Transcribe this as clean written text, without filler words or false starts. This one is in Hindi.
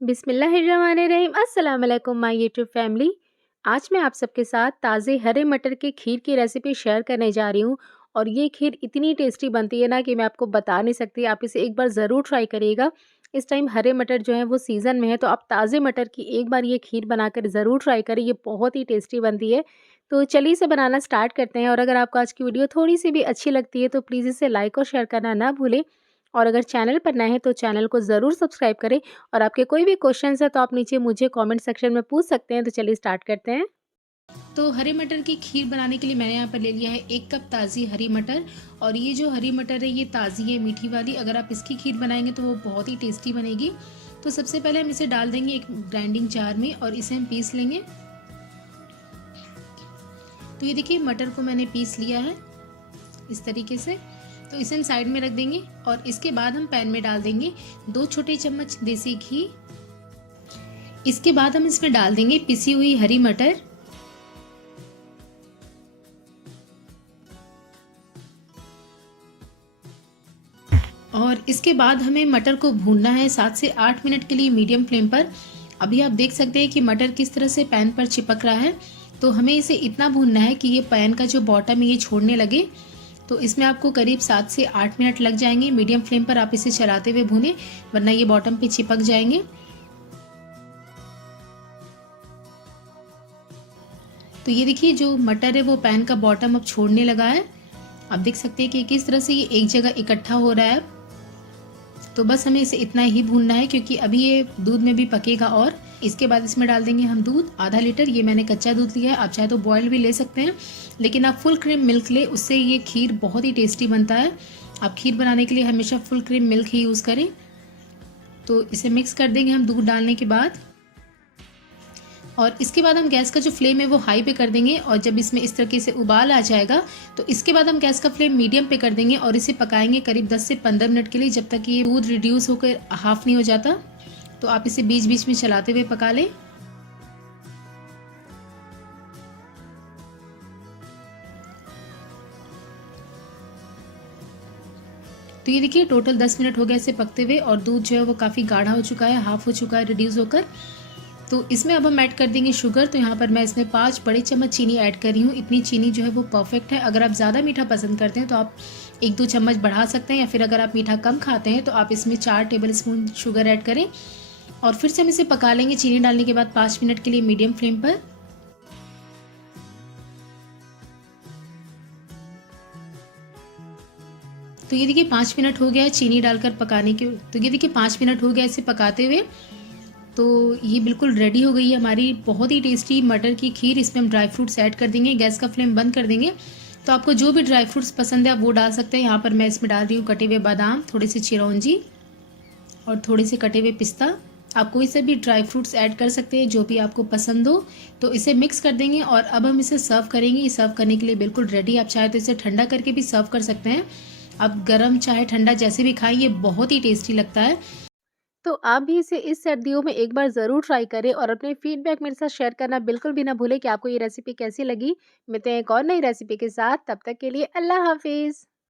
बिस्मिल्लाहिर्रहमानिर्रहीम। अस्सलाम वालेकुम माय यूट्यूब फैमिली। आज मैं आप सबके साथ ताज़े हरे मटर के खीर की रेसिपी शेयर करने जा रही हूँ और ये खीर इतनी टेस्टी बनती है ना कि मैं आपको बता नहीं सकती। आप इसे एक बार ज़रूर ट्राई करिएगा। इस टाइम हरे मटर जो हैं वो सीज़न में है, तो आप ताज़े मटर की एक बार ये खीर बनाकर ज़रूर ट्राई करें। ये बहुत ही टेस्टी बनती है। तो चलिए इसे बनाना स्टार्ट करते हैं। और अगर आपको आज की वीडियो थोड़ी सी भी अच्छी लगती है तो प्लीज़ इसे लाइक और शेयर करना ना भूलें। और अगर चैनल पर नए हैं तो चैनल को ज़रूर सब्सक्राइब करें। और आपके कोई भी क्वेश्चंस है तो आप नीचे मुझे कमेंट सेक्शन में पूछ सकते हैं। तो चलिए स्टार्ट करते हैं। तो हरे मटर की खीर बनाने के लिए मैंने यहाँ पर ले लिया है 1 कप ताज़ी हरी मटर। और ये जो हरी मटर है ये ताज़ी है, मीठी वाली। अगर आप इसकी खीर बनाएंगे तो वो बहुत ही टेस्टी बनेगी। तो सबसे पहले हम इसे डाल देंगे एक ग्राइंडिंग जार में और इसे हम पीस लेंगे। तो ये देखिए मटर को मैंने पीस लिया है इस तरीके से। तो इसे हम साइड में रख देंगे और इसके बाद हम पैन में डाल देंगे 2 छोटे चम्मच देसी घी। इसके बाद हम इसमें डाल देंगे पिसी हुई हरी मटर। और इसके बाद हमें मटर को भूनना है 7 से 8 मिनट के लिए मीडियम फ्लेम पर। अभी आप देख सकते हैं कि मटर किस तरह से पैन पर चिपक रहा है। तो हमें इसे इतना भूनना है कि ये पैन का जो बॉटम है ये छोड़ने लगे। तो इसमें आपको करीब 7 से 8 मिनट लग जाएंगे। मीडियम फ्लेम पर आप इसे चलाते हुए भूनें, वरना ये बॉटम पे चिपक जाएंगे। तो ये देखिए जो मटर है वो पैन का बॉटम अब छोड़ने लगा है। आप देख सकते हैं कि किस तरह से ये एक जगह इकट्ठा हो रहा है। तो बस हमें इसे इतना ही भूनना है क्योंकि अभी ये दूध में भी पकेगा। और इसके बाद इसमें डाल देंगे हम दूध आधा लीटर। ये मैंने कच्चा दूध लिया है, आप चाहे तो बॉयल भी ले सकते हैं, लेकिन आप फुल क्रीम मिल्क ले, उससे ये खीर बहुत ही टेस्टी बनता है। आप खीर बनाने के लिए हमेशा फुल क्रीम मिल्क ही यूज़ करें। तो इसे मिक्स कर देंगे हम दूध डालने के बाद। और इसके बाद हम गैस का जो फ्लेम है वो हाई पे कर देंगे। और जब इसमें इस तरीके से उबाल आ जाएगा तो इसके बाद हम गैस का फ्लेम मीडियम पे कर देंगे और इसे पकाएंगे करीब 10 से 15 मिनट के लिए, जब तक ये दूध रिड्यूस होकर हाफ नहीं हो जाता। तो आप इसे बीच बीच में चलाते हुए पका लें। तो ये देखिए टोटल 10 मिनट हो गए इसे पकते हुए और दूध जो है वो काफ़ी गाढ़ा हो चुका है, हाफ हो चुका है रिड्यूस होकर। तो इसमें अब हम ऐड कर देंगे शुगर। तो यहाँ पर मैं इसमें 5 बड़े चम्मच चीनी ऐड कर रही हूँ। इतनी चीनी जो है वो परफेक्ट है। अगर आप ज़्यादा मीठा पसंद करते हैं तो आप 1-2 चम्मच बढ़ा सकते हैं, या फिर अगर आप मीठा कम खाते हैं तो आप इसमें 4 टेबल स्पून शुगर ऐड करें। और फिर से हम इसे पका लेंगे चीनी डालने के बाद 5 मिनट के लिए मीडियम फ्लेम पर। तो ये देखिए 5 मिनट हो गया है चीनी डालकर पकाने के। तो ये देखिए 5 मिनट हो गया इसे पकाते हुए। तो ये बिल्कुल रेडी हो गई है हमारी बहुत ही टेस्टी मटर की खीर। इसमें हम ड्राई फ्रूट्स ऐड कर देंगे, गैस का फ्लेम बंद कर देंगे। तो आपको जो भी ड्राई फ्रूट्स पसंद है आप वो डाल सकते हैं। यहाँ पर मैं इसमें डाल रही हूँ कटे हुए बादाम, थोड़े से चिरौंजी और थोड़े से कटे हुए पिस्ता। आप कोई से भी ड्राई फ्रूट्स ऐड कर सकते हैं जो भी आपको पसंद हो। तो इसे मिक्स कर देंगे और अब हम इसे सर्व करेंगे। ये सर्व करने के लिए बिल्कुल रेडी। आप चाहे तो इसे ठंडा करके भी सर्व कर सकते हैं। आप गरम चाहे ठंडा जैसे भी खाएं, ये बहुत ही टेस्टी लगता है। तो आप भी इसे इस सर्दियों में एक बार ज़रूर ट्राई करें और अपने फीडबैक मेरे साथ शेयर करना बिल्कुल भी ना भूलें कि आपको ये रेसिपी कैसी लगी। मिलते हैं एक और नई रेसिपी के साथ, तब तक के लिए अल्लाह हाफिज़।